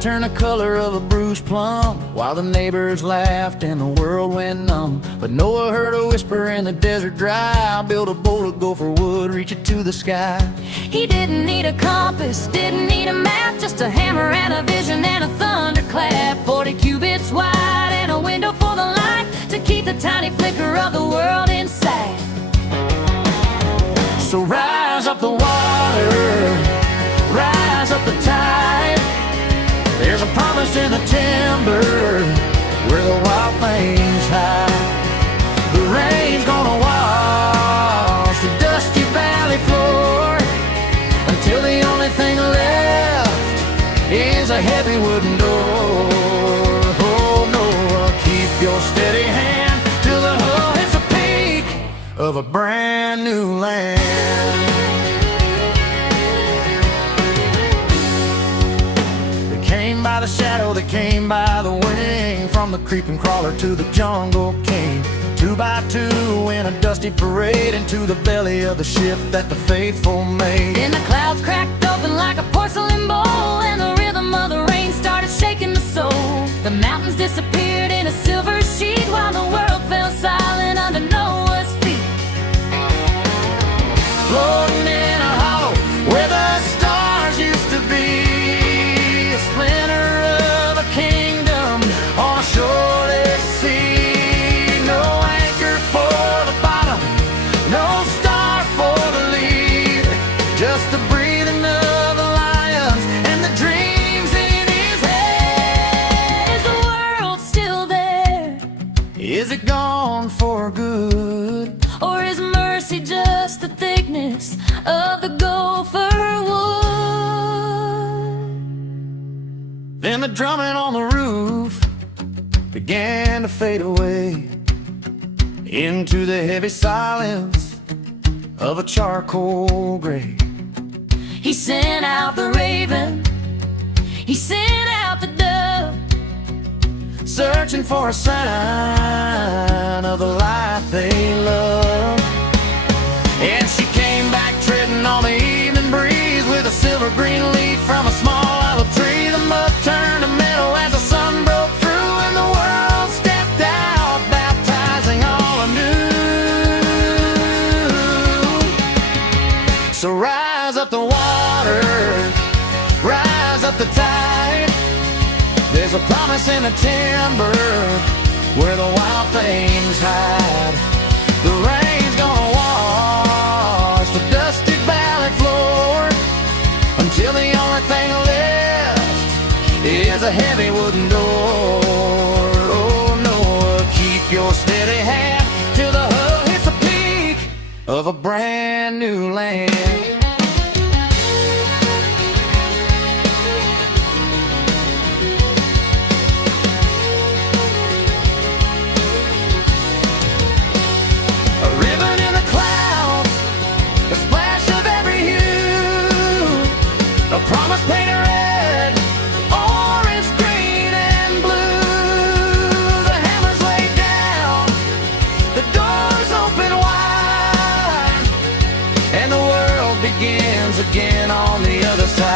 turned the color of a bruised plum, while the neighbors laughed and the world went numb. But Noah heard a whisper in the desert dry, build a boat of gopher wood, reach it to the sky. He didn't need a compass, didn't need a map, just a hammer and a vision and a thunderclap. 40 cubits wide and a window for the light to keep the tiny flicker of the world inside. So rise up the water, rise up the tide. There's a promise in the timber where the wild things hide. The rain's gonna wash the dusty valley floor until the only thing left is a heavy wooden door. Oh Noah, keep your steady hand till the hull hits the peak of a brand new land. They came by the shadow, they came by the wing, from the creeping crawler to the jungle king. 2 by 2 in a dusty parade into the belly of the ship that the faithful made. Then the clouds cracked open like a porcelain bowl, and the rhythm of the rain started shaking the soul. The mountains disappeared in a silver sheet while the world fell silent under Noah's feet. Floating in a hollow where the stars used to be, a splinter of a kingdom on a shoreless sea. No anchor for the bottom, no star for the lead, just the breathing of the lions and the dreams in his head. Is the world still there? Is it gone for good? Or is mercy just the thickness of the gopher wood? Then the drumming on the roof began to fade away into the heavy silence of a charcoal grave. He sent out the raven, he sent out the dove, searching for a sign of the life they love. And she came back treading on the evening breeze with a silver green leaf from a small olive tree. The mud turned to meadow as the sun broke through, and the world stepped out, baptizing all anew. So rise up the water, rise up the tide. There's a promise in the timber where the wild things hide. The rain's gonna wash the dusty valley floor until the only thing left is a heavy wooden door. Oh Noah, keep your steady hand till the hull hits the peak of a brand new land. A promise painted red, orange, green, and blue. The hammer's laid down, the doors open wide, and the world begins again on the other side.